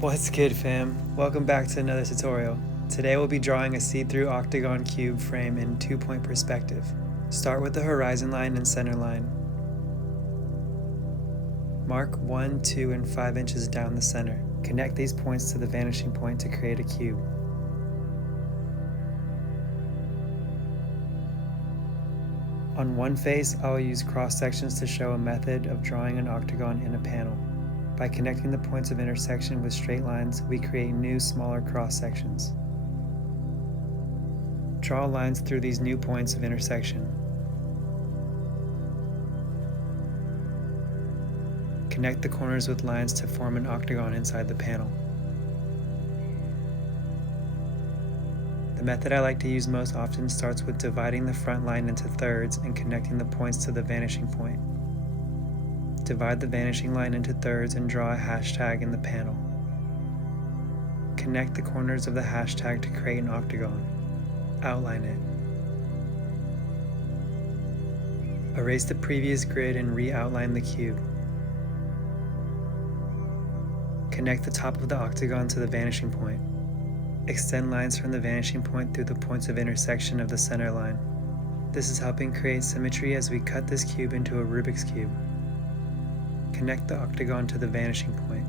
What's good, fam? Welcome back to another tutorial. Today we'll be drawing a see-through octagon cube frame in 2-point perspective. Start with the horizon line and center line. Mark 1, 2, and 5 inches down the center. Connect these points to the vanishing point to create a cube. On one face, I will use cross sections to show a method of drawing an octagon in a panel. By connecting the points of intersection with straight lines, we create new, smaller cross sections. Draw lines through these new points of intersection. Connect the corners with lines to form an octagon inside the panel. The method I like to use most often starts with dividing the front line into thirds and connecting the points to the vanishing point. Divide the vanishing line into thirds and draw a hashtag in the panel. Connect the corners of the hashtag to create an octagon. Outline it. Erase the previous grid and re-outline the cube. Connect the top of the octagon to the vanishing point. Extend lines from the vanishing point through the points of intersection of the center line. This is helping create symmetry as we cut this cube into a Rubik's Cube. Connect the octagon to the vanishing point.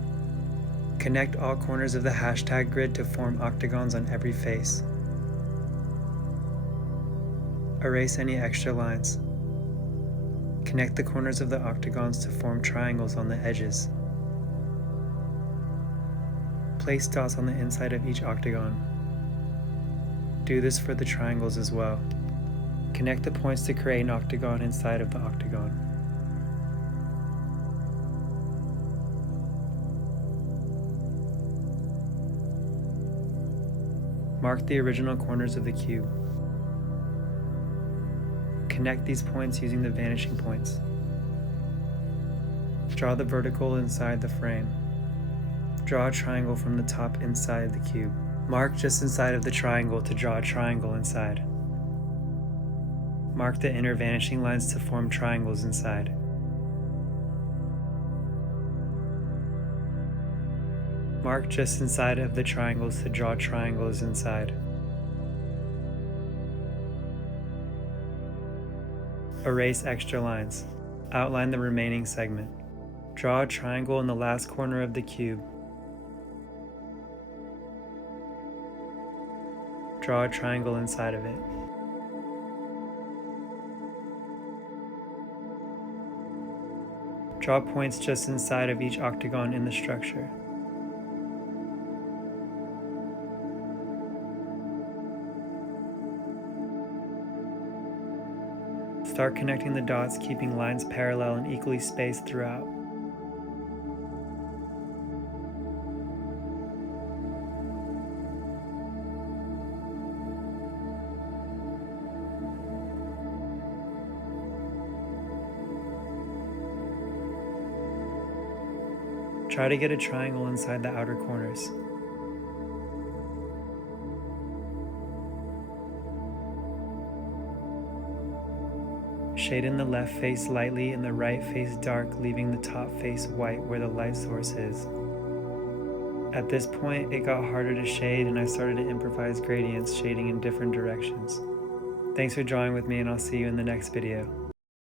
Connect all corners of the hashtag grid to form octagons on every face. Erase any extra lines. Connect the corners of the octagons to form triangles on the edges. Place dots on the inside of each octagon. Do this for the triangles as well. Connect the points to create an octagon inside of the octagon. Mark the original corners of the cube. Connect these points using the vanishing points. Draw the vertical inside the frame. Draw a triangle from the top inside the cube. Mark just inside of the triangle to draw a triangle inside. Mark the inner vanishing lines to form triangles inside. Mark just inside of the triangles to draw triangles inside. Erase extra lines. Outline the remaining segment. Draw a triangle in the last corner of the cube. Draw a triangle inside of it. Draw points just inside of each octagon in the structure. Start connecting the dots, keeping lines parallel and equally spaced throughout. Try to get a triangle inside the outer corners. Shade in the left face lightly and the right face dark, leaving the top face white where the light source is. At this point, it got harder to shade and I started to improvise gradients, shading in different directions. Thanks for drawing with me, and I'll see you in the next video.